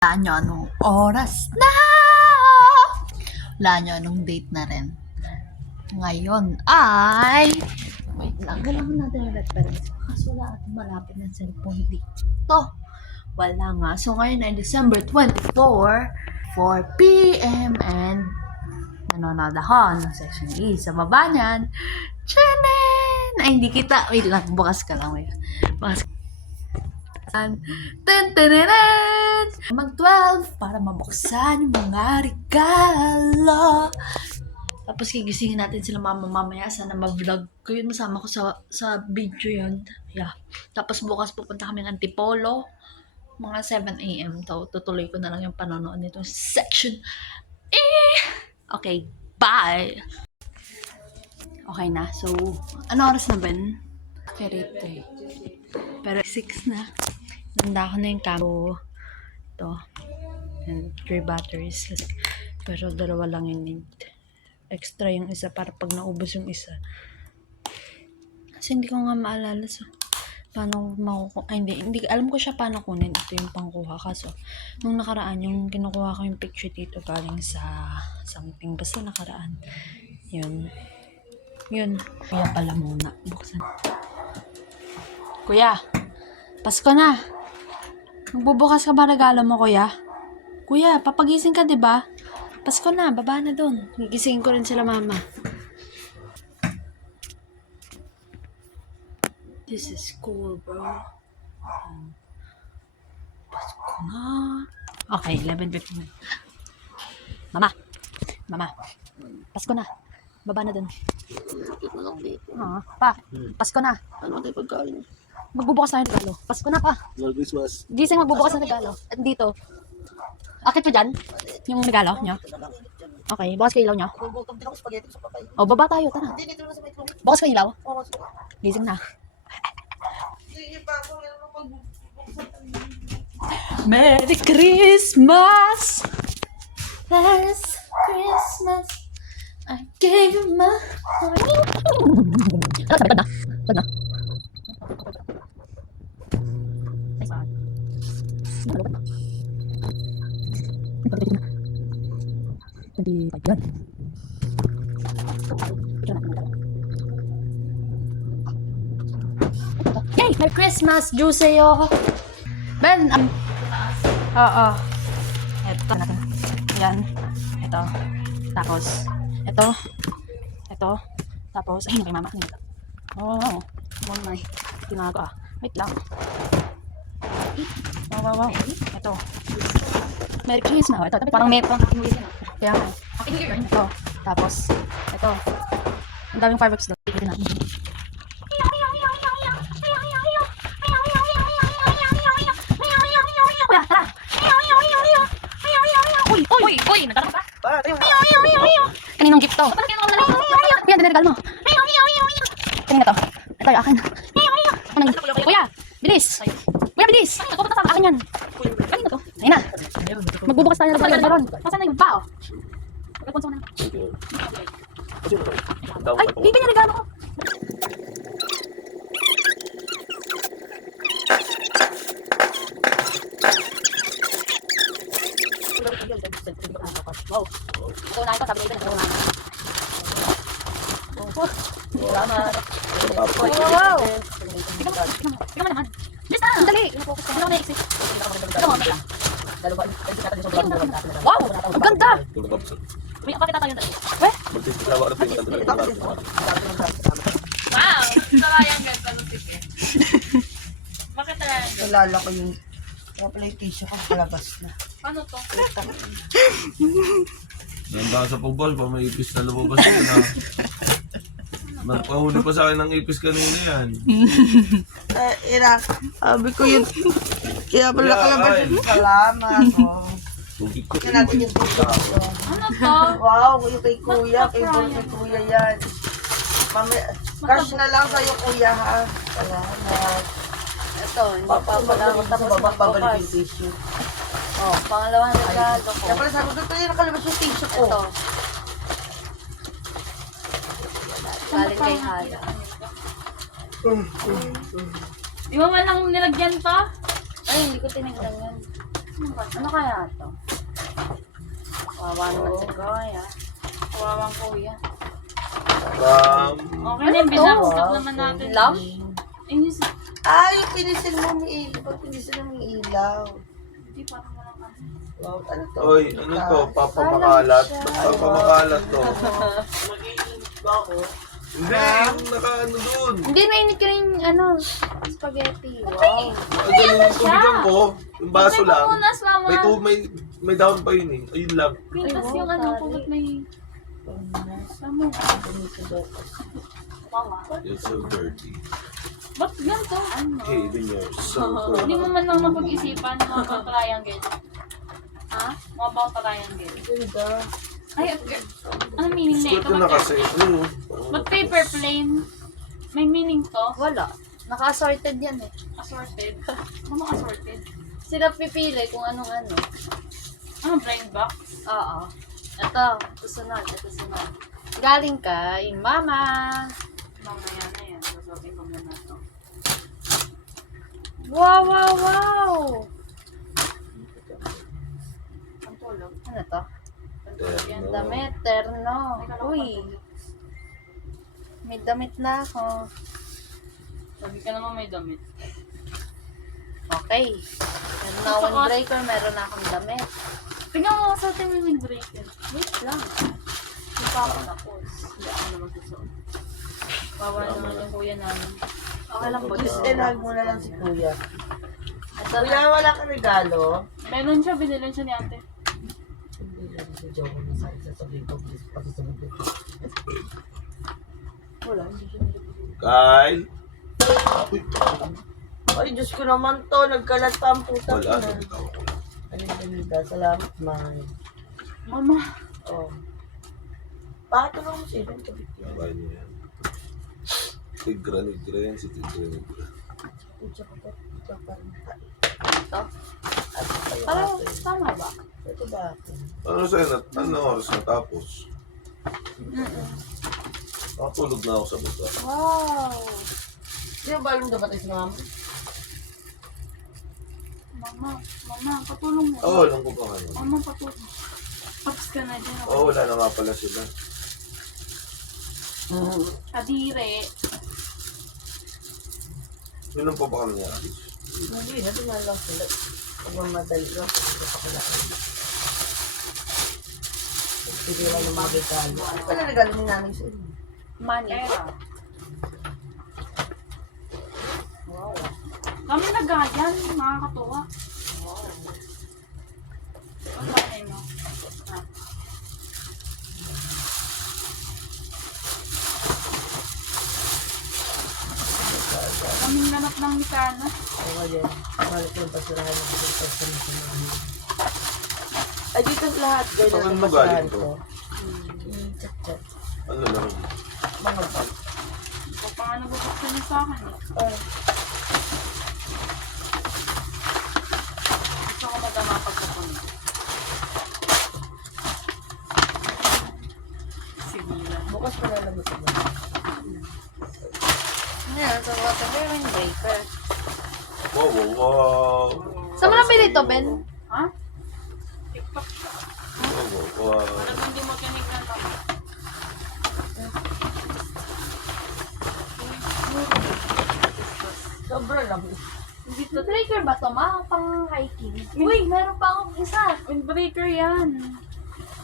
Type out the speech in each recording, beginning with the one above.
Wala nyo anong oras na. Wala nyo anong date na rin. Ngayon ay wait lang, kailangan natin yung reference kaso wala at malapit na cellphone dito. Wala nga. So ngayon ay December 24, 4 p.m. and nanonood ako ng section E. Sa baba niyan, Chenen! Ay, hindi kita. Wait lang, bukas ka lang. Wait. Bukas. Mag-12 para mabuksan yung mga regalo. Tapos gigisingin natin sila mamaya. Sana ma-vlog ko yun. Masama ko sa video yun. Yeah. Tapos bukas pupunta kami ng Antipolo. Mga 7 a.m. Tutuloy ko na lang yung panonood nito. Section E! Okay, bye! Okay na. So, ano oras na ba? Kerete. Pero 6 na. Nanda ko na yung camo. Ito. And 3 batteries. Pero 2 lang yung need. Extra yung isa para pag naubos yung isa. Kasi hindi ko nga maalala sa paano makukuha. Hindi. Alam ko siya paano kunin. Ito yung pangkuha. Kaso, nung nakaraan, yung kinukuha ko yung picture dito galing sa something. Basta nakaraan. Yun. Kuya pala muna. Buksan. Kuya. Pasko na. Magbubukas ka ba regalo mo, kuya? Kuya, papagising ka, 'di ba? Pasko na, baba na doon. Gigisingin ko rin sila mama. This is cool, bro. Pasko na. Okay, 11:59. Mama. Pasko na. Baba na doon. Pa, Pasko na. Ano tayo pagkain? Magbubukas tayo ng regalo. Pasko na pa. Merry Christmas. Gising, magbubukas ng regalo. At dito. Akit po dyan? Yung regalo nyo? Okay, bukas ko ilaw nyo. Gugutom din ako spaghetti sa papay. O, baba tayo, tara. Hindi, dito na sa microwave. Bukas ko ilaw. Oo, Gising na. sige pa ako. Merry Christmas! Last Christmas I gave you my heart. Ano sabi? Tag na? Ay, saan? Hindi pa yan. Yay! Merry Christmas! Juiceyo! Ben! Oo. Ito natin. Yan. Ito. Tapos, ito. Tapos, ay, kay mama. Oh, my. Tinago ah. Wait lang. Wow. Ito. Merry Christmas. Ito. Parang may pang kaya nga. Ito. Tapos, ito. Ang daming fireworks doon. Tigil natin. Kuya, tara! Uy! Nagdala ka ba? Kaninong gift to? Yan, dinirgal mo. Kanina to. Ito yung akin. Kuya, bilis! Kuya, bilis! Akin yan. Kanina to. Ayun na. Magbubukas tayo ng regalo. Baron. Nasaan na yung bao? Ay, hindi niya regalo ko. Wow. Ito na ito, sabi na ito, nagkaroon namin. Salamat. Wow. Tingnan mo naman. Bilis na, dali. Hindi ako na-exit. Wow, ang ganda. May bakit tayo dali? Weh? Wow, sabayang ganda ng ticket. Bakit tayo? Nalala ko yung tissue ko palabas na. Ano to? Nanda sa pubal, pa may ipis na lumabas yun ha. Nagpahuli pa sa akin ng ipis kanina yan. Sabi ko yun. Kaya pala kalabas. Salamat. Tugig ko. Yan natin yung tissue. Ano to? Wow, yung kay kuya. Kay kuya yan. Cash na lang sa'yo kuya ha. Salamat. Ito, hindi pa pala ako tapos babalik magbukas. yung tissue. Oh, pangalawang regalo ko. Kaya pala sabi ko, ito yung nakalabas yung tissue ko. Ito. Galing kay Hala. Di ba walang nilagyan pa? Ay, hindi ko tinignan yan. Ano kaya to? Kawawa naman si Kuya. Kawawang Kuya. Okay na yung binabstop naman natin. Lam? Ayun si... Ay, pinisil mo may ilaw. Ba't pinisil mo may ilaw? Hindi, parang walang ano. Wow, ano to? Oy, ano to? Papamakalat. Papamakalat to. Hindi, yung naka-ano doon. Hindi, nainit ka rin ano, spaghetti. Wow. Ang galing yung tubigan ko. Yung baso lang. Punas, mama. May down pa yun eh. Ayun lang. Pintas yung ano, kulot may... Samo. Mama. You're so dirty. Ba't yan to? Ano? Hey, then you're so Hindi dirty. mo man lang napag-isipan mga about triangle. Ha? Mga about triangle. Ganda. Ay, ano meaning na Squirt ito? ko na kasi. Ano? Ba't paper plane? May meaning to? Wala. Naka-assorted yan eh. Assorted? Ano assorted? Sila pipili kung anong ano. Ano, brain box? Oo. Ito sunod. Galing kay Mama. Mamaya na yan. Sasabihin ko muna to. Wow, wow, wow! Ang tulog. Ano to? Ang tulog yan. No. Damit, terno. Uy, may damit na ako. Sabi ka naman may damit. Okay. Meron na akong breaker, meron na akong damit. Tingnan mo sa atin may windbreaker. Wait lang. Hindi pa ako tapos. Hindi ako naman susuot. Bawal naman yung kuya namin. Okay lang po. Please, enhag mo na lang si Kuya. Ito Kuya, na. wala kang regalo? Meron siya, binilan siya ni ate. Hindi lang si Joe. Sasabihin ko, please, pasasabihin ko. Wala, hindi siya nilagay. Kyle? Ay, Diyos ko naman to. Nagkalat pa ang puta ko Wala. na. Sabi ko. Ay, ganita. Salamat, Mahal. Mama. Oh. Patulong mo siya. Sabay niya yan. Tigra yan si Tigra. Pucha ko to. Pucha pa rin. Ito? At kayo Parang ate. tama ba? Ito ba ako? Ano sa'yo? Ano oras na tapos? Nakatulog na ako sa baba. Wow! Di ba alam dapat si Mama? Mama, patulong mo. Oo, alam ko pa ano. Mama, patulong. Tapos ka na dyan. Oo, wala na nga pala sila. Adire. Yun pa ba kami niya? Hindi, natin nga lang sila. Pag mamadali lang, kasi pa kailangan. Sige lang ng mga regalo. Ano pala regalo ni nanay sa inyo? Money. Pera. Kami nagayan, nakakatuwa. Ang bakit mo? Ah. Kaming nanap ng Mikana. Oo, yan. Balik yung basurahan ng dito sa mga. Ay, dito lahat. Gaya Saan ng mo basurahan galing to? ko. I-chat-chat. Ano lang? Mga bag. Hindi ko pa nga nabubuksan yung sa akin. Ay, Gusto ko madama pagkapunta. Sige lang. bukas pa na lang ito. Ngayon, so what a windbreaker. Wow, wow, wow. Saan mo nabili to, Ben? Ha? TikTok siya. Wow, wow, wow. Alam mo, hindi mo kinig na naman. Sobra lang. Windbreaker ba to, ma? Pang hiking. Uy, meron pa akong isa. Windbreaker yan.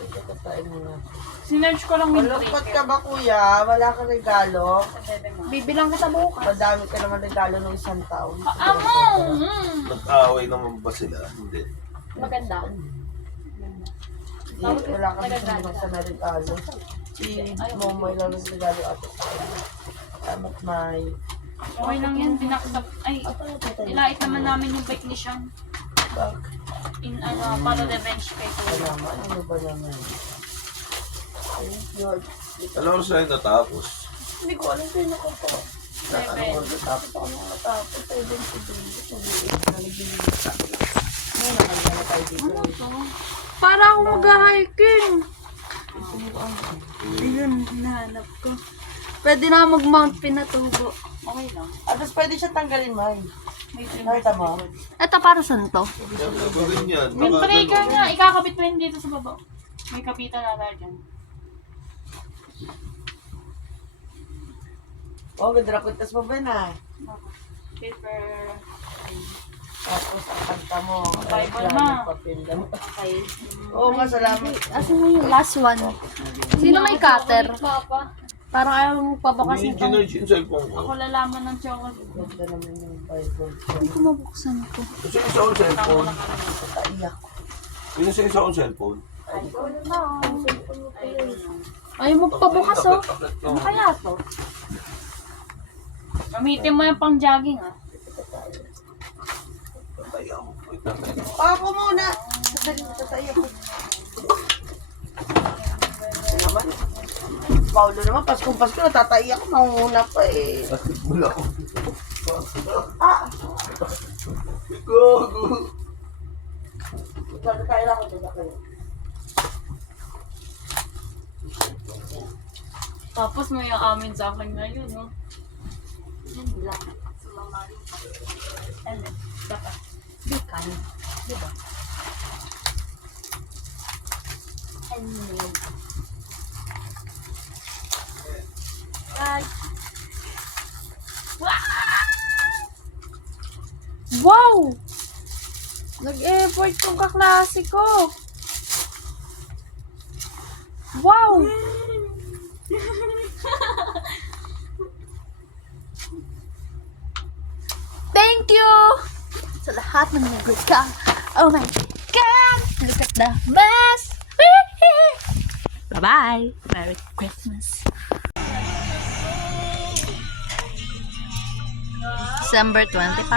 Ito katain mo na. Sinerge ko lang Malungkot windbreaker. ka ba, kuya? Wala kang regalo? Sa bebe mo. Bibilang kita bukas. Madami ka naman regalo ng isang taon. Amo! Nag-away naman ba sila? Hindi. Maganda. Hindi, wala kang basta na regalo. Si Momoy lang ng regalo ato sa kanya. Salamat, May. Okay lang yan, binaksak. Ay, nilait naman namin yung bike ni Sean. Bak. In ano, para revenge kay Kuya. Salamat. Ano ba naman? Thank you. Ano oras na yung natapos? Hindi ko alam sa'yo ko po. Seven. Tapos ako nung matapos. 7 to 2. Naligilig sa akin. Ngayon, nakagana tayo dito. Ano to? Para ako mag-hiking. Ayun, hinahanap ko. Pwede na mag-mount pinatubo. Okay lang. Tapos pwede siya tanggalin, May. May trim Nakita mo? Ito para saan to? Gagawin yan. Yung Baka breaker ganun. nga, ikakabit mo yun dito sa baba. May kapitan na tayo dyan. Oh, ganda na kuntas mo ba na? Paper. Tapos ang kanta mo. Bible, Ay, ma. papel lang. Okay. Oo nga, salamat. Asan na yung last one? Sino may cutter? Papa. Parang ayaw mo pabukas Hindi nito. ginerge yung cellphone ko. Ako lalaman ng chocolate. Ganda naman yung Bible. Hindi ko mabuksan ito. Kasi isa akong cellphone. Kaiyak. Yun yung isa akong cellphone. Ayaw mo pabukas oh. Taklit Ano lang. kaya to? Gamitin mo yung pang jogging ah. Patay ako. Wait lang. Ako muna. Tatay ako. Ano naman? Paulo naman, Paskong Pasko, natatay ako, mangunguna pa eh. Taklit mula ako. Ah! Gago. Kaya lang ako, diba kayo? Tapos may amin sa akin ngayon, no? Yan lang. Ano? Dapat. Di kayo. Diba? Ano? Ay. Wow! Nag-effort tong kaklase ko. Wow! Thank you! Sa lahat ng nag-ka. Oh my God! Look at the best! Bye-bye! Merry Christmas! December 25.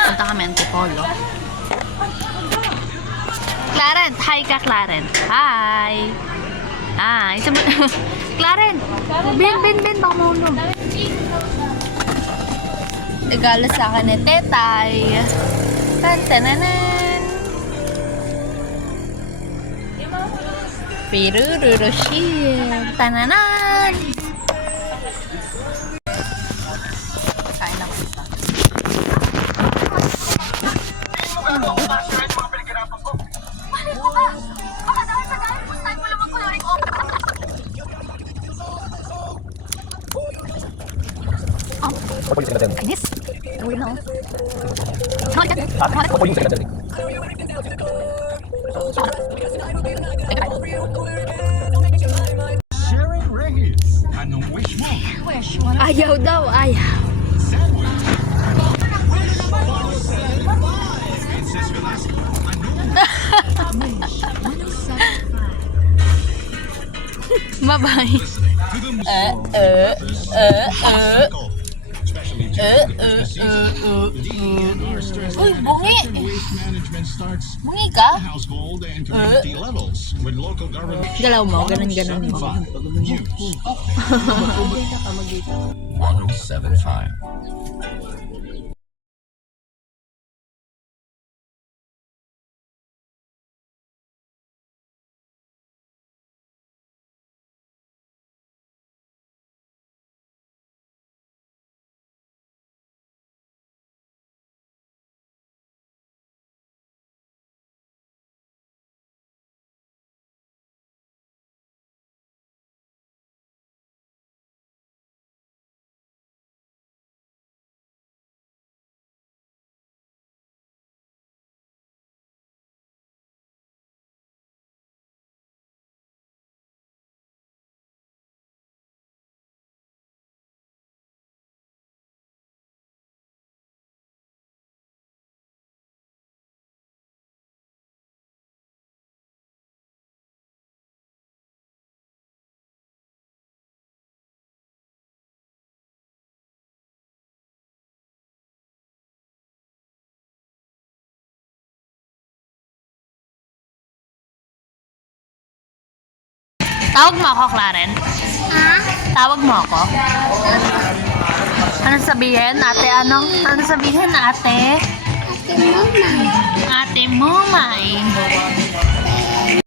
Punta kami Antipolo. Clarent! Hi ka, Clarent! Hi! Hi! Clarent! Bin! Baka maulog. Regalo sa akin ni Tetay. Tantananan! Pirururushir! Tananan! Kain ako isa. Kainis! Uwi na ako. Sharon Reyes. Anong wish mo? Ayaw daw, ayaw. Princess Velasco. Bye-bye. To the musical. Especially Uy, bungi! waste management starts Bungi ka? household and community levels with local government. Galaw mo, ganun mo. 1075. Tawag mo ako, Clarence? Ha? Tawag mo ako? Ano sabihin, ate? Ano sabihin, ate? Ate Mumay. Ate Mumay.